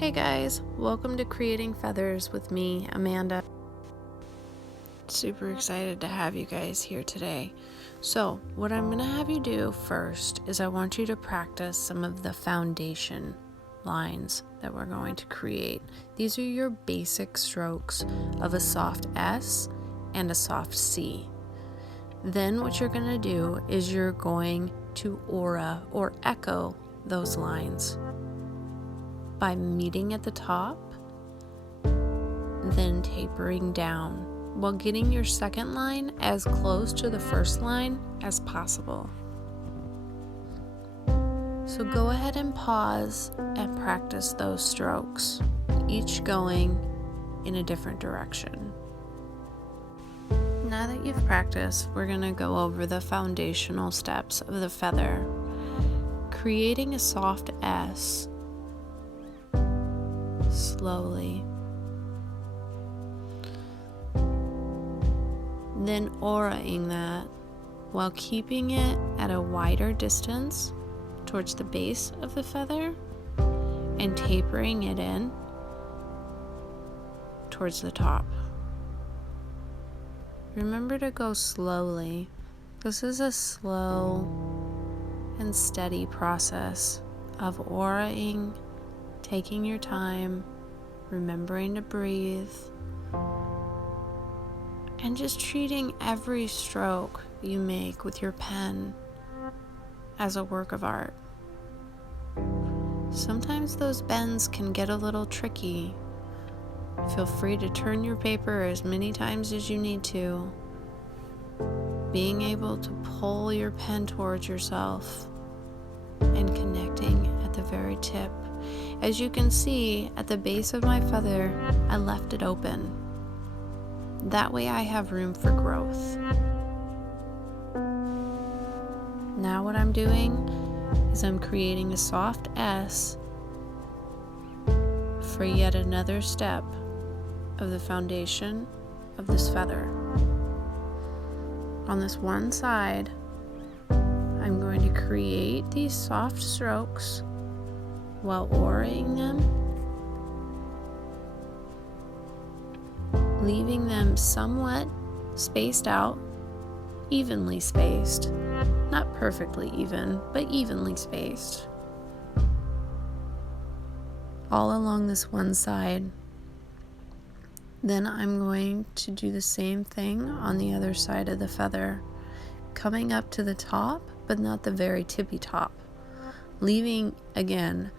Hey guys, welcome to Creating Feathers with me, Amanda. Super excited to have you guys here today. So, what I'm going to have you do first is I want you to practice some of the foundation lines that we're going to create. These are your basic strokes of a soft S and a soft C. Then what you're going to do is you're going to aura or echo those lines by meeting at the top, then tapering down, while getting your second line as close to the first line as possible. So go ahead and pause and practice those strokes, each going in a different direction. Now that you've practiced, we're going to go over the foundational steps of the feather. Creating a soft S slowly, then auraing that while keeping it at a wider distance towards the base of the feather and tapering it in towards the top. Remember to go slowly. This is a slow and steady process of auraing, taking your time, remembering to breathe, and just treating every stroke you make with your pen as a work of art. Sometimes those bends can get a little tricky. Feel free to turn your paper as many times as you need to. Being able to pull your pen towards yourself and connecting at the very tip. As you can see, at the base of my feather, I left it open. That way I have room for growth. Now what I'm doing is I'm creating a soft S for yet another step of the foundation of this feather. On this one side, I'm going to create these soft strokes while auraing them, leaving them somewhat spaced out, evenly spaced, not perfectly even, but evenly spaced, all along this one side. Then I'm going to do the same thing on the other side of the feather, coming up to the top, but not the very tippy top, leaving again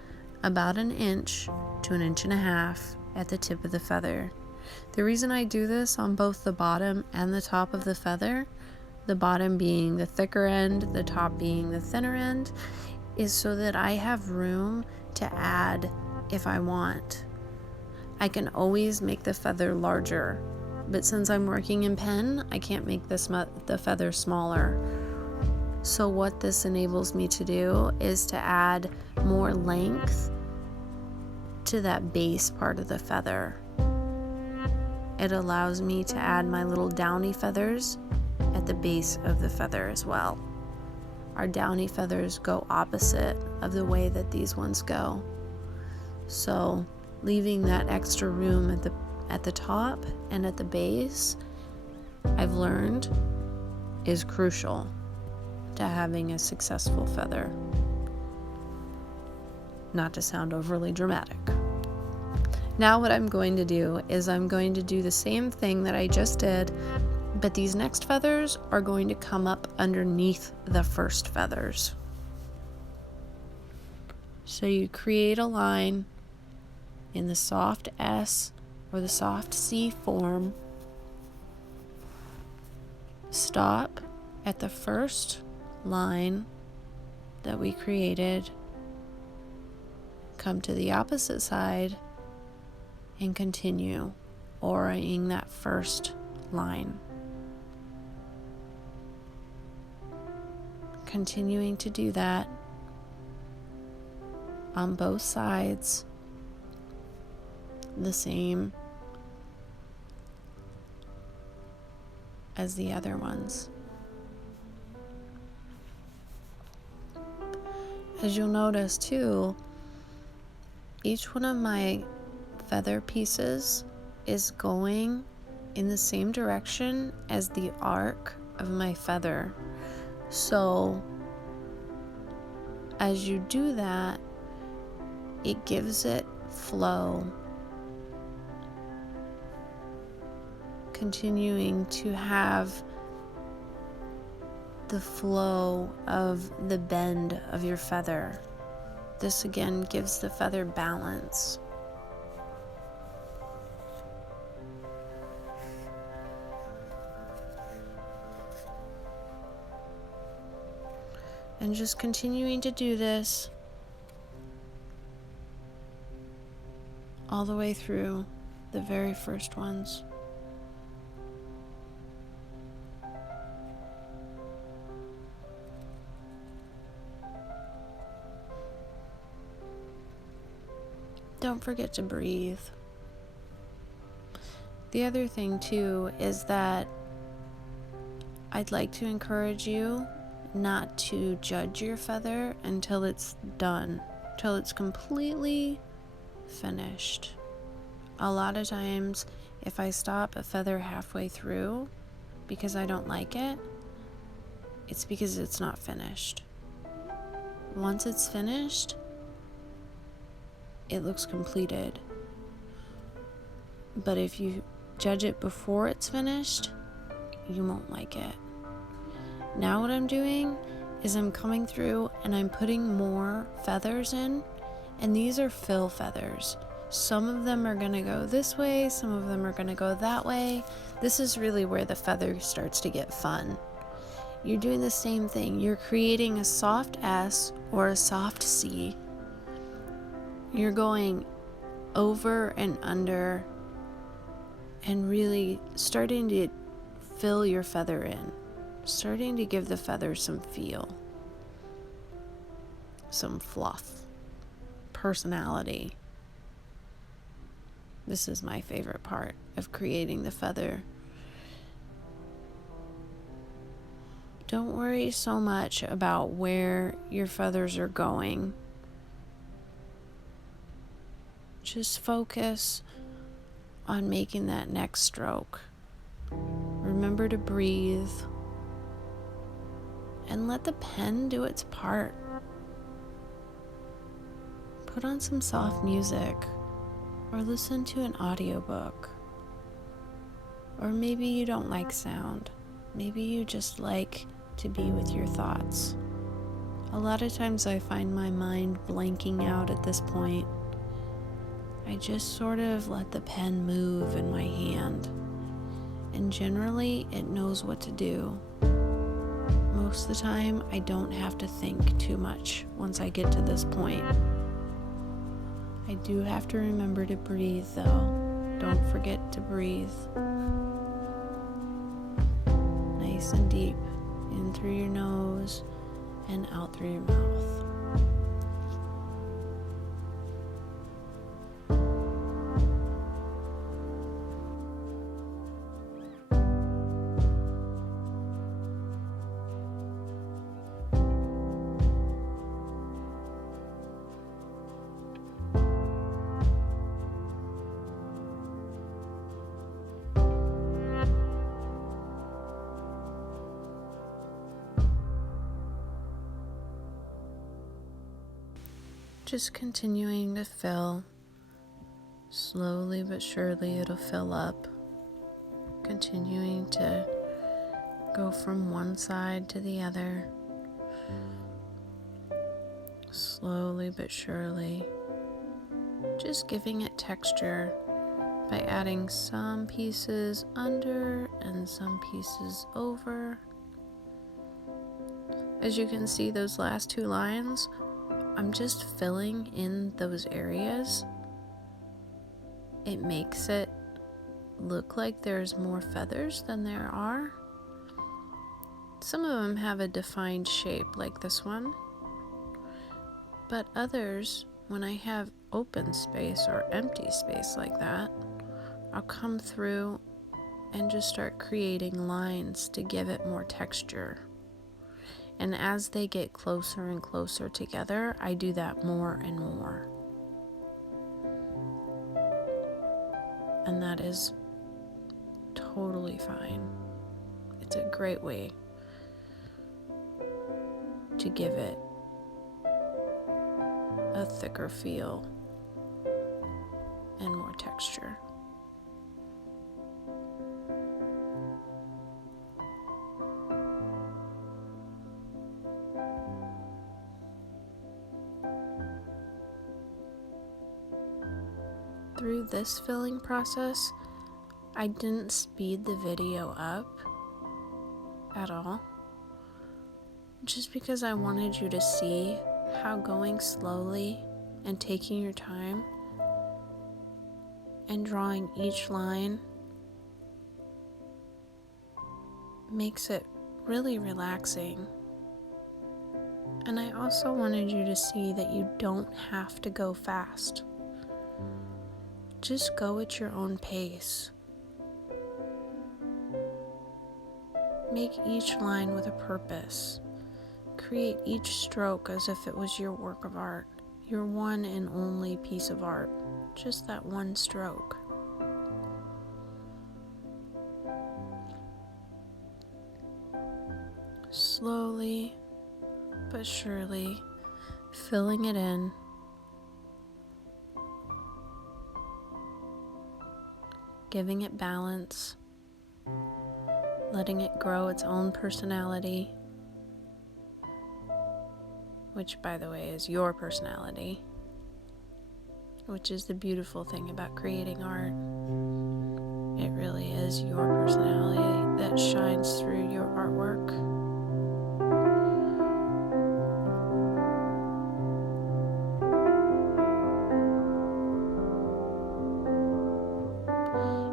about 1 inch to 1.5 inches at the tip of the feather. The reason I do this on both the bottom and the top of the feather, the bottom being the thicker end, the top being the thinner end, is so that I have room to add if I want. I can always make the feather larger, but since I'm working in pen, I can't make the feather smaller. So what this enables me to do is to add more length to that base part of the feather. It allows me to add my little downy feathers at the base of the feather as well. Our downy feathers go opposite of the way that these ones go. So leaving that extra room at the top and at the base, I've learned, is crucial to having a successful feather. Not to sound overly dramatic. Now what I'm going to do is I'm going to do the same thing that I just did, but these next feathers are going to come up underneath the first feathers. So you create a line in the soft S or the soft C form. Stop at the first line that we created, come to the opposite side, and continue auraing that first line. Continuing to do that on both sides, the same as the other ones. As you'll notice too, Each one of my feather pieces is going in the same direction as the arc of my feather. So as you do that, it gives it flow, continuing to have the flow of the bend of your feather. This again gives the feather balance. And just continuing to do this all the way through the very first ones. Don't forget to breathe. The other thing too is that I'd like to encourage you not to judge your feather until it's done, till it's completely finished. A lot of times, if I stop a feather halfway through because I don't like it, it's because it's not finished. Once it's finished, it looks completed. But if you judge it before it's finished, you won't like it. Now what I'm doing is I'm coming through and I'm putting more feathers in, and these are fill feathers. Some of them are going to go this way, some of them are going to go that way. This is really where the feather starts to get fun. You're doing the same thing. You're creating a soft S or a soft C. You're going over and under and really starting to fill your feather in, starting to give the feather some feel, some fluff, personality. This is my favorite part of creating the feather. Don't worry so much about where your feathers are going. Just focus on making that next stroke. Remember to breathe and let the pen do its part. Put on some soft music or listen to an audiobook. Or maybe you don't like sound. Maybe you just like to be with your thoughts. A lot of times I find my mind blanking out at this point. I just sort of let the pen move in my hand, and generally it knows what to do. Most of the time I don't have to think too much once I get to this point. I do have to remember to breathe though. Don't forget to breathe. Nice and deep, in through your nose and out through your mouth. Just continuing to fill. Slowly but surely it'll fill up. Continuing to go from one side to the other. Slowly but surely. Just giving it texture by adding some pieces under and some pieces over. As you can see, those last two lines, I'm just filling in those areas. It makes it look like there's more feathers than there are. Some of them have a defined shape like this one, but others, when I have open space or empty space like that, I'll come through and just start creating lines to give it more texture. And as they get closer and closer together, I do that more and more. and that is totally fine. It's a great way to give it a thicker feel and more texture. Through this filling process, I didn't speed the video up at all, just because I wanted you to see how going slowly and taking your time and drawing each line makes it really relaxing. And I also wanted you to see that you don't have to go fast. Just go at your own pace. Make each line with a purpose. Create each stroke as if it was your work of art, your one and only piece of art, just that one stroke. Slowly but surely filling it in. Giving it balance, letting it grow its own personality, which, by the way, is your personality, which is the beautiful thing about creating art. It really is your personality that shines through your artwork.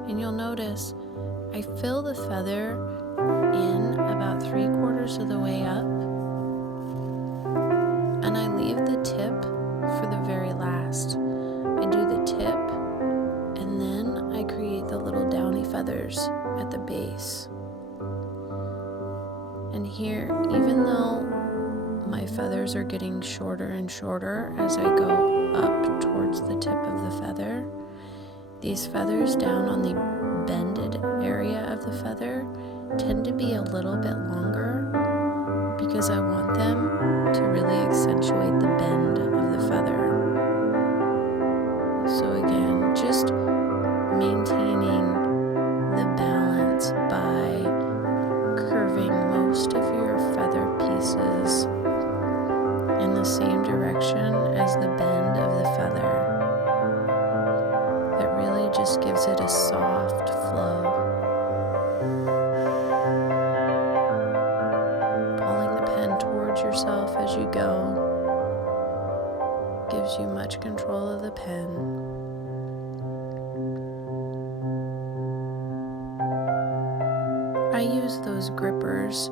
And you'll notice I fill the feather in about 3/4 of the way up, and I leave the tip for the very last. I do the tip, and then I create the little downy feathers at the base. And here, even though my feathers are getting shorter and shorter as I go up towards the tip of the feather, these feathers down on the bended area of the feather tend to be a little bit longer because I want them to really accentuate the bend of the feather. So again, just maintaining the balance by curving most of your feather pieces in the same direction as the bend of the feather. That really just gives it a soft flow. Pulling the pen towards yourself as you go gives you much control of the pen. I use those grippers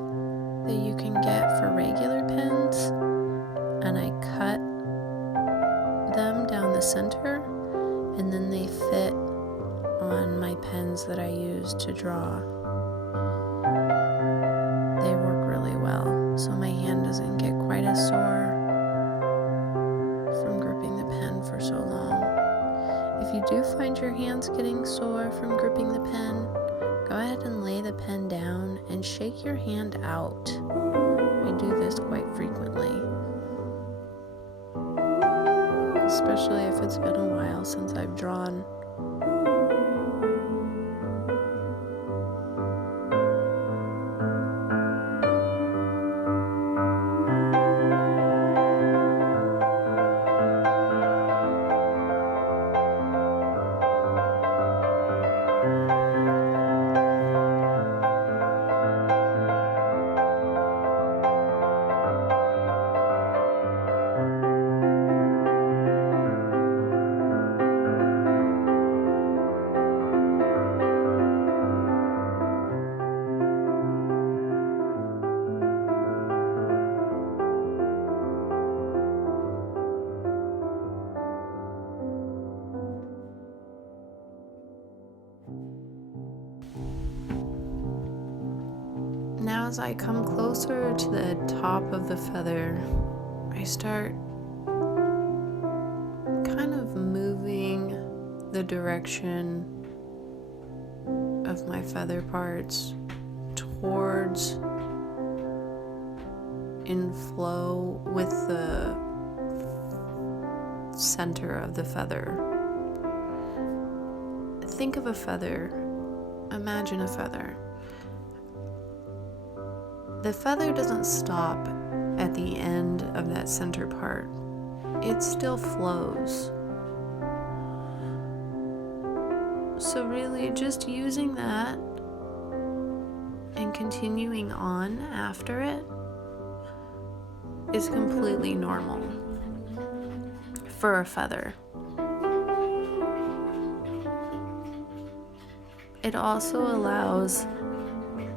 that you can get for regular pens, and I cut them down the center, and then they fit on my pens that I use to draw. They work really well, so my hand doesn't get quite as sore from gripping the pen for so long. If you do find your hands getting sore from gripping the pen, go ahead and lay the pen down and shake your hand out. I do this quite frequently, especially if it's been a while since I've drawn. Now as I come closer to the top of the feather, I start kind of moving the direction of my feather parts towards in flow with the center of the feather. Think of a feather. Imagine a feather. The feather doesn't stop at the end of that center part. It still flows. So really just using that and continuing on after it is completely normal for a feather. It also allows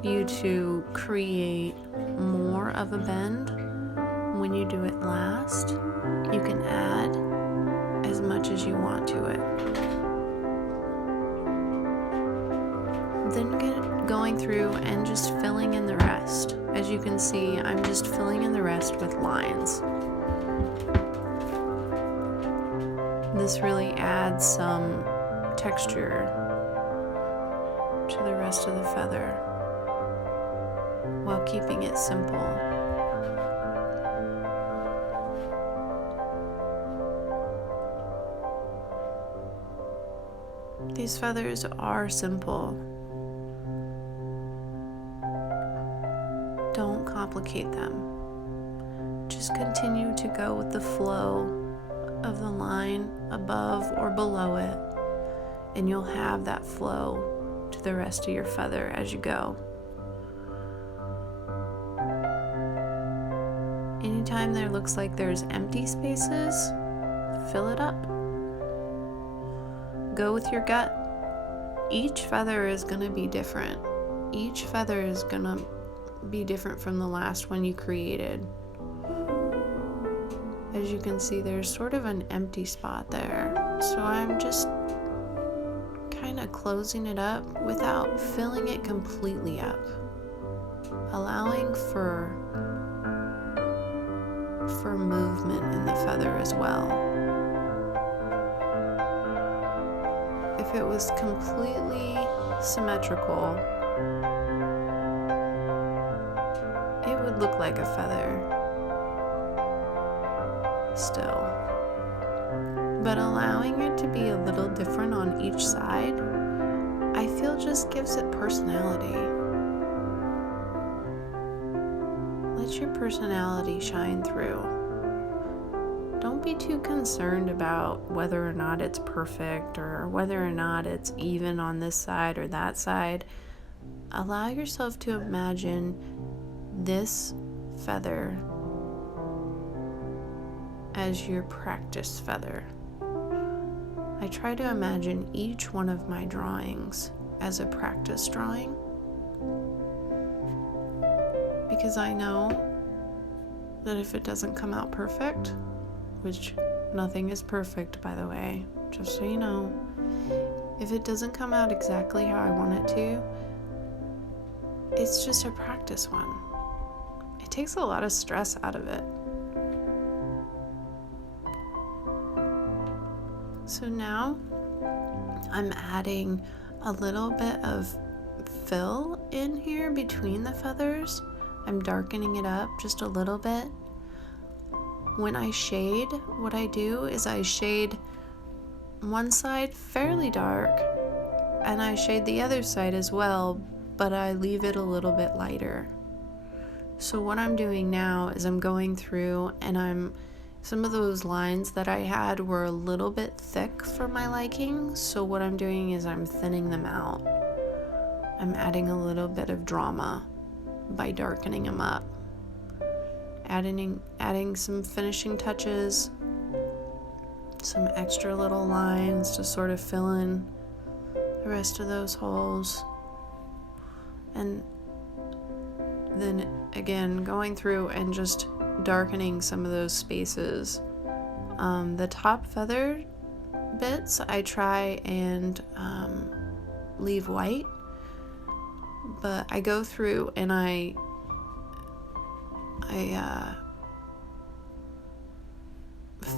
you to create more of a bend. When you do it last, you can add as much as you want to it. Then going through and just filling in the rest. As you can see, I'm just filling in the rest with lines. This really adds some texture to the rest of the feather while keeping it simple. These feathers are simple. Don't complicate them. Just continue to go with the flow of the line above or below it, and you'll have that flow to the rest of your feather as you go. Anytime there looks like there's empty spaces, fill it up. Go with your gut. Each feather is going to be different. Each feather is going to be different from the last one you created. As you can see, there's sort of an empty spot there. So I'm just kind of closing it up without filling it completely up. Allowing for movement in the feather as well. If it was completely symmetrical, it would look like a feather still. But allowing it to be a little different on each side, I feel just gives it personality. Let your personality shine through. Don't be too concerned about whether or not it's perfect or whether or not it's even on this side or that side. Allow yourself to imagine this feather as your practice feather. I try to imagine each one of my drawings as a practice drawing, because I know that if it doesn't come out perfect, which nothing is perfect, by the way, just so you know, if it doesn't come out exactly how I want it to, it's just a practice one. It takes a lot of stress out of it. So now I'm adding a little bit of fill in here between the feathers. I'm darkening it up just a little bit. When I shade, what I do is I shade one side fairly dark, and I shade the other side as well, but I leave it a little bit lighter. So what I'm doing now is I'm going through and some of those lines that I had were a little bit thick for my liking, so what I'm doing is I'm thinning them out. I'm adding a little bit of drama by darkening them up. Adding some finishing touches, some extra little lines to sort of fill in the rest of those holes. And then again, going through and just darkening some of those spaces. The top feather bits, I try and leave white, but I go through and I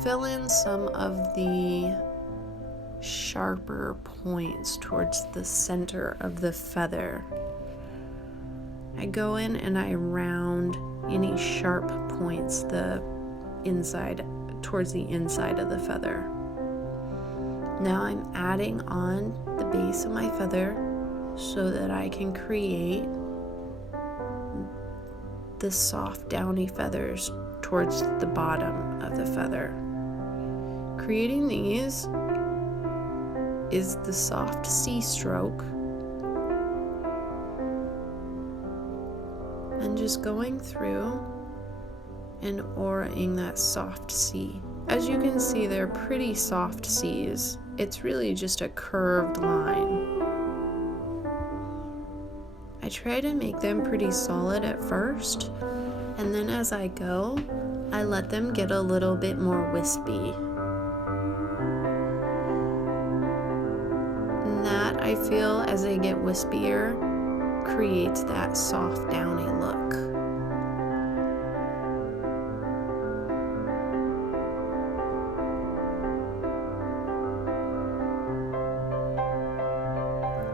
fill in some of the sharper points towards the center of the feather. I go in and I round any sharp points towards the inside of the feather. Now I'm adding on the base of my feather so that I can create the soft downy feathers towards the bottom of the feather. Creating these is the soft C stroke, and just going through and auraing that soft C. As you can see, they're pretty soft C's. It's really just a curved line. I try to make them pretty solid at first, and then as I go, I let them get a little bit more wispy. And that, I feel, as they get wispier, creates that soft downy look.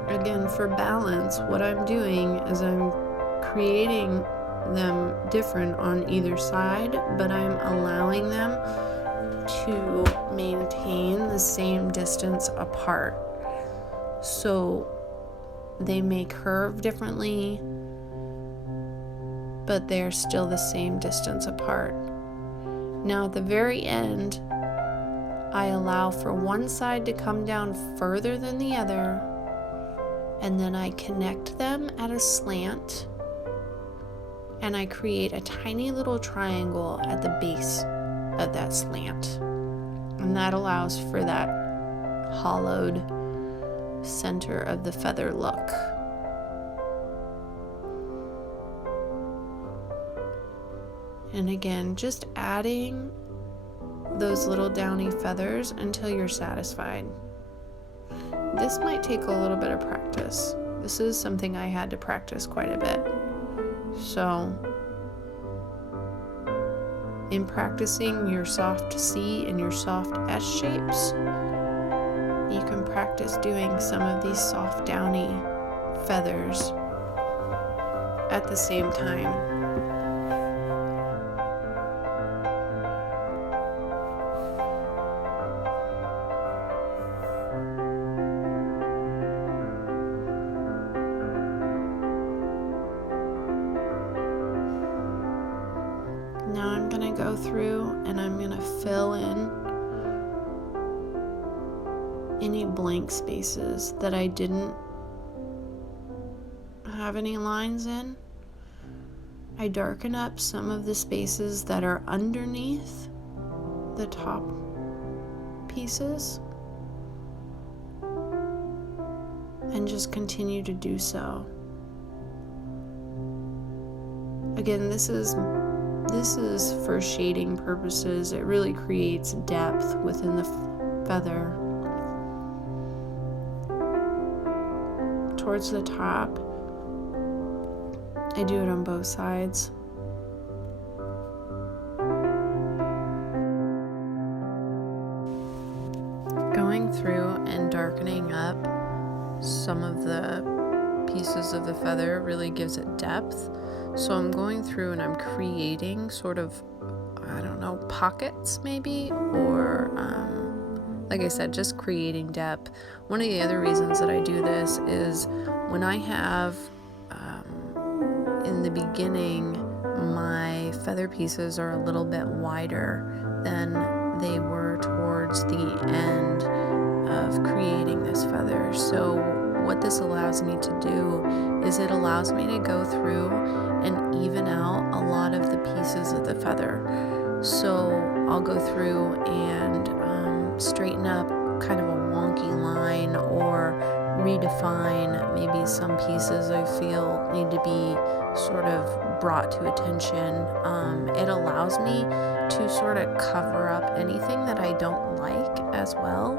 Again, for balance, what I'm doing is I'm creating them different on either side, but I'm allowing them to maintain the same distance apart. So they may curve differently, but they're still the same distance apart. Now at the very end, I allow for one side to come down further than the other, and then I connect them at a slant, and I create a tiny little triangle at the base of that slant. And that allows for that hollowed center of the feather look. And again, just adding those little downy feathers until you're satisfied. This might take a little bit of practice. This is something I had to practice quite a bit. So, in practicing your soft C and your soft S shapes, you can practice doing some of these soft downy feathers at the same time. Now I'm going to go through and I'm going to fill in any blank spaces that I didn't have any lines in. I darken up some of the spaces that are underneath the top pieces and just continue to do so. Again, this is for shading purposes. It really creates depth within the feather. Towards the top, I do it on both sides. Going through and darkening up some of the pieces of the feather really gives it depth. So I'm going through and I'm creating sort of, pockets maybe, or like I said, just creating depth. One of the other reasons that I do this is when I have, in the beginning, my feather pieces are a little bit wider than they were towards the end of creating this feather. So what this allows me to do is it allows me to go through and even out a lot of the pieces of the feather. So I'll go through and straighten up kind of a wonky line, or redefine maybe some pieces I feel need to be sort of brought to attention. It allows me to sort of cover up anything that I don't like as well.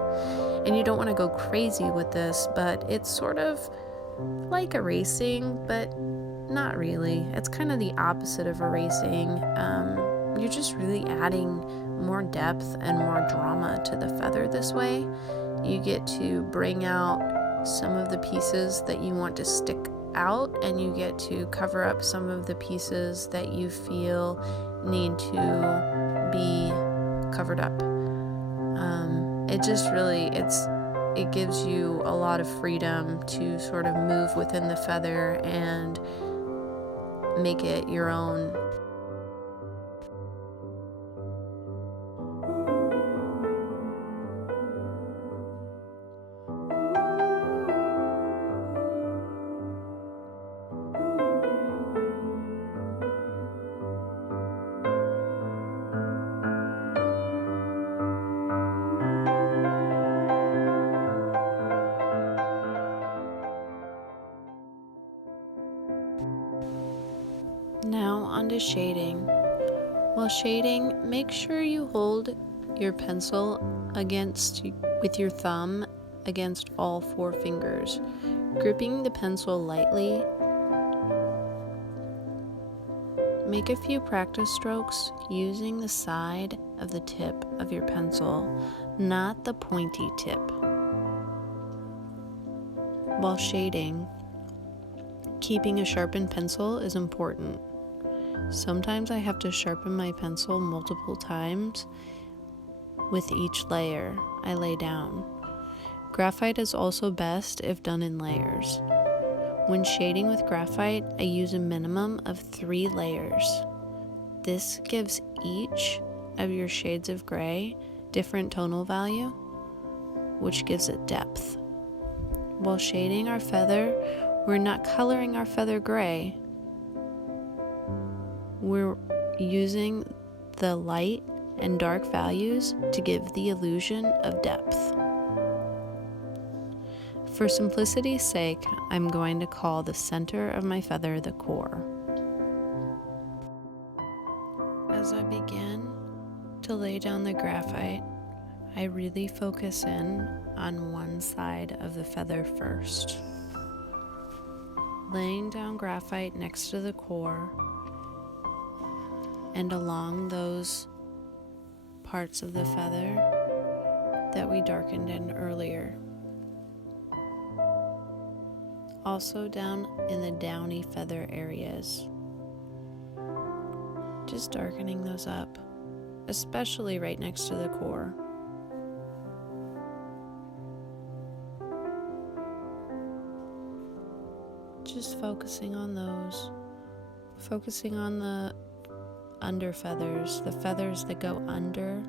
And you don't want to go crazy with this, but it's sort of like erasing, but not really. It's kind of the opposite of erasing. You're just really adding more depth and more drama to the feather this way. you get to bring out some of the pieces that you want to stick out, and you get to cover up some of the pieces that you feel need to be covered up. It just really, it gives you a lot of freedom to sort of move within the feather and make it your own. Now onto shading. While shading, make sure you hold your pencil with your thumb against all 4 fingers, gripping the pencil lightly. Make a few practice strokes using the side of the tip of your pencil, not the pointy tip. While shading, keeping a sharpened pencil is important. Sometimes I have to sharpen my pencil multiple times with each layer I lay down. Graphite is also best if done in layers. When shading with graphite, I use a minimum of 3 layers. This gives each of your shades of gray different tonal value, which gives it depth. While shading our feather, we're not coloring our feather gray. We're using the light and dark values to give the illusion of depth. For simplicity's sake, I'm going to call the center of my feather the core. As I begin to lay down the graphite, I really focus in on one side of the feather first. Laying down graphite next to the core and along those parts of the feather that we darkened in earlier. Also down in the downy feather areas. Just darkening those up, especially right next to the core. Just focusing on those. Focusing on the under feathers, the feathers that go under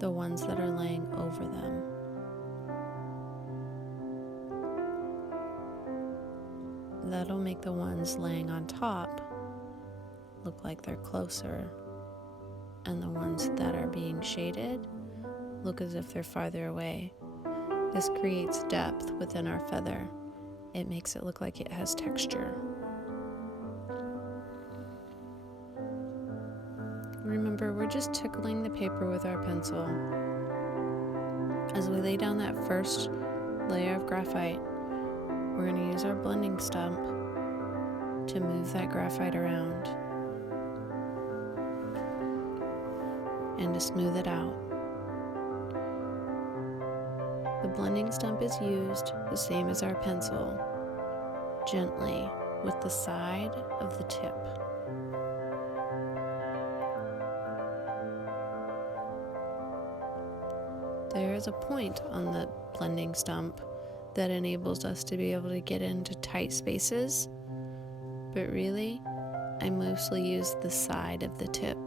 the ones that are laying over them. That'll make the ones laying on top look like they're closer, and the ones that are being shaded look as if they're farther away. This creates depth within our feather. It makes it look like it has texture. Remember, we're just tickling the paper with our pencil. As we lay down that first layer of graphite, we're going to use our blending stump to move that graphite around and to smooth it out. The blending stump is used the same as our pencil, gently with the side of the tip. There is a point on the blending stump that enables us to be able to get into tight spaces, but really, I mostly use the side of the tip.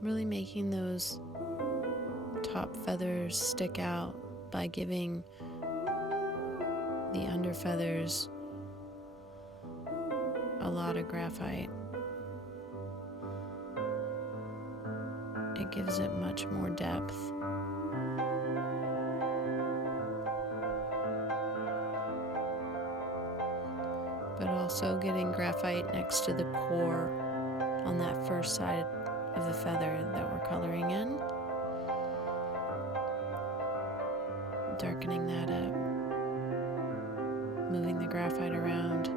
Really making those top feathers stick out by giving the under feathers a lot of graphite. It gives it much more depth. also getting graphite next to the core on that first side of the feather that we're coloring in. Darkening that up, moving the graphite around,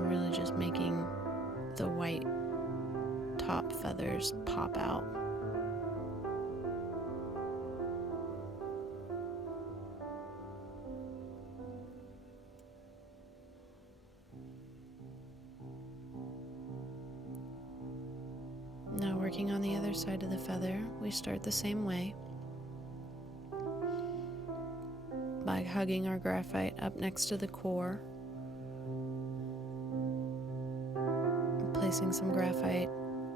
really just making the white top feathers pop out. Now working on the other side of the feather, we start the same way by hugging our graphite up next to the core, placing some graphite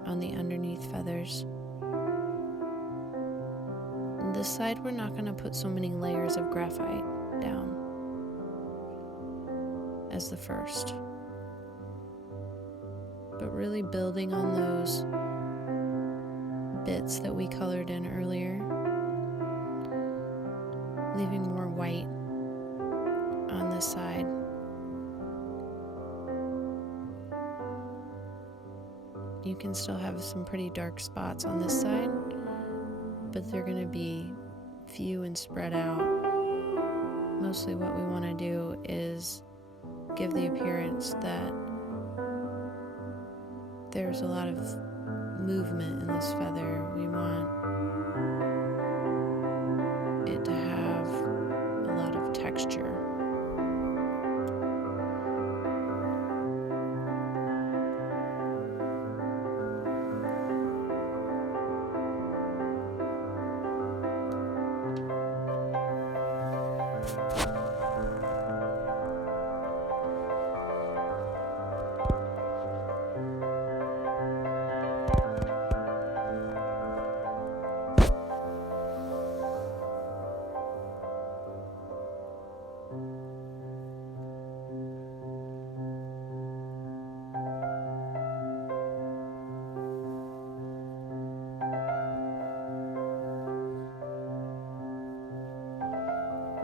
on the underneath feathers. On this side, we're not going to put so many layers of graphite down as the first, but really building on those bits that we colored in earlier, leaving more white on this side. You can still have some pretty dark spots on this side, but they're going to be few and spread out. Mostly what we want to do is give the appearance that there's a lot of movement in this feather. We want it to have a lot of texture.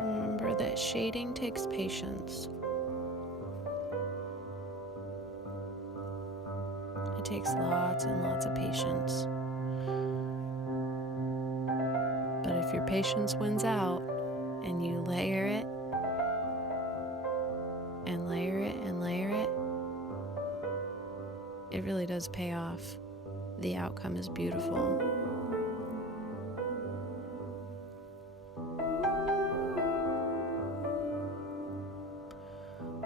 Remember that shading takes patience. It takes lots and lots of patience. But if your patience wins out and you layer it and layer it and layer it, it really does pay off. The outcome is beautiful.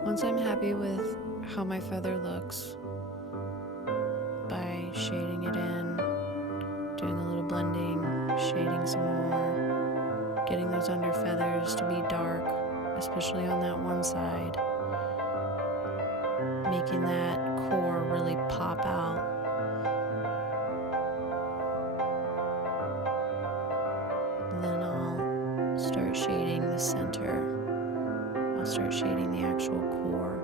Once I'm happy with how my feather looks, by shading it in, doing a little blending, shading some more, getting those under feathers to be dark, especially on that one side, making that core really pop out. Then I'll start shading the center. I'll start shading the actual core.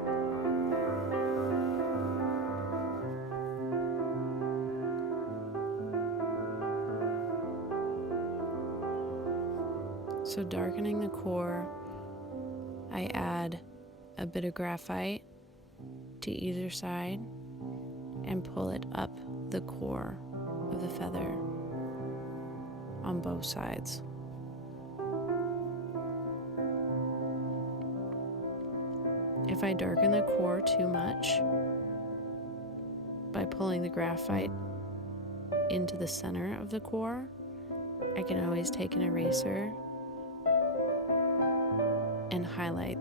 So darkening the core, I add a bit of graphite to either side and pull it up the core of the feather on both sides. If I darken the core too much by pulling the graphite into the center of the core, I can always take an eraser and highlight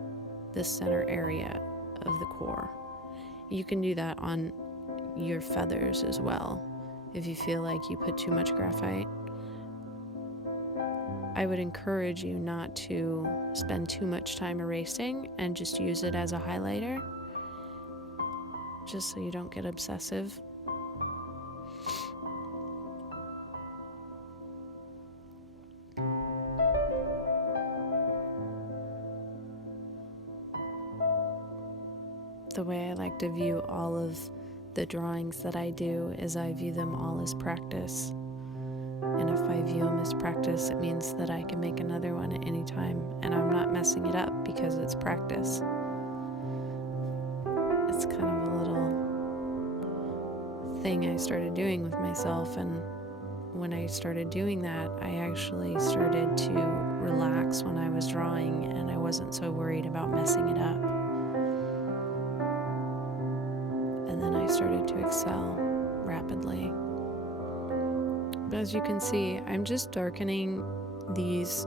the center area of the core. You can do that on your feathers as well. If you feel like you put too much graphite, I would encourage you not to spend too much time erasing and just use it as a highlighter, just so you don't get obsessive. The way I like to view all of the drawings that I do is I view them all as practice. And if I view them as practice, it means that I can make another one at any time, and I'm not messing it up because it's practice. thing I started doing with myself. And when I started doing that, I actually started to relax when I was drawing, and I wasn't so worried about messing it up. And then I started to excel rapidly. But as you can see, I'm just darkening these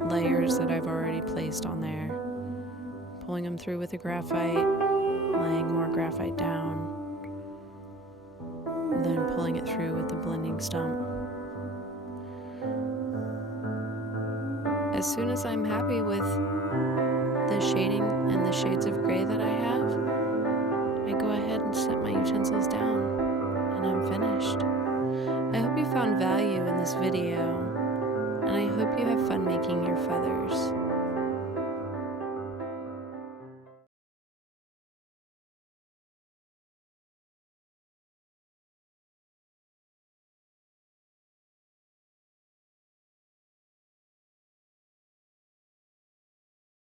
layers that I've already placed on there, pulling them through with a graphite, laying more graphite down, then pulling it through with the blending stump. As soon as I'm happy with the shading and the shades of gray that I have, I go ahead and set my utensils down, and I'm finished. I hope you found value in this video, and I hope you have fun making your feathers.